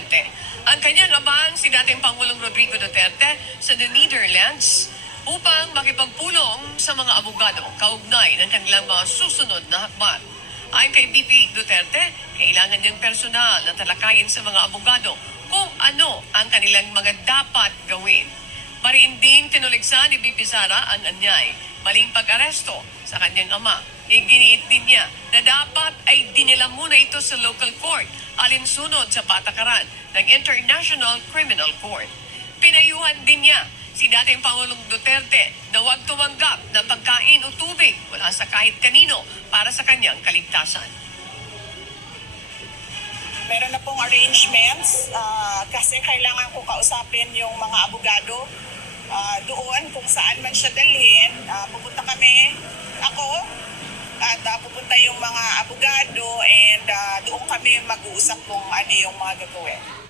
Duterte ang kanyang amang si dating Pangulong Rodrigo Duterte sa the Netherlands upang makipagpulong sa mga abogado kaugnay ng kanilang mga susunod na hakbang. Ayon kay BP Duterte, kailangan niyang personal na talakayin sa mga abogado kung ano ang kanilang mga dapat gawin. Mariin ding tinuligsa ni BP Sara ang anyay, maling pag-aresto sa kanyang ama. Iginiit din niya na dapat ay dinila muna ito sa local court alinsunod sa patakaran ng International Criminal Court. Pinayuhan din niya si dating Pangulong Duterte na huwag tumanggap ng pagkain o tubig mula sa kahit kanino para sa kanyang kaligtasan. Meron na pong arrangements kasi kailangan ko kausapin yung mga abogado doon kung saan man siya dalhin. Pupunta kami, ako, at pupunta yung mga abogado and doon kami mag-uusap kung ano yung mga gagawin.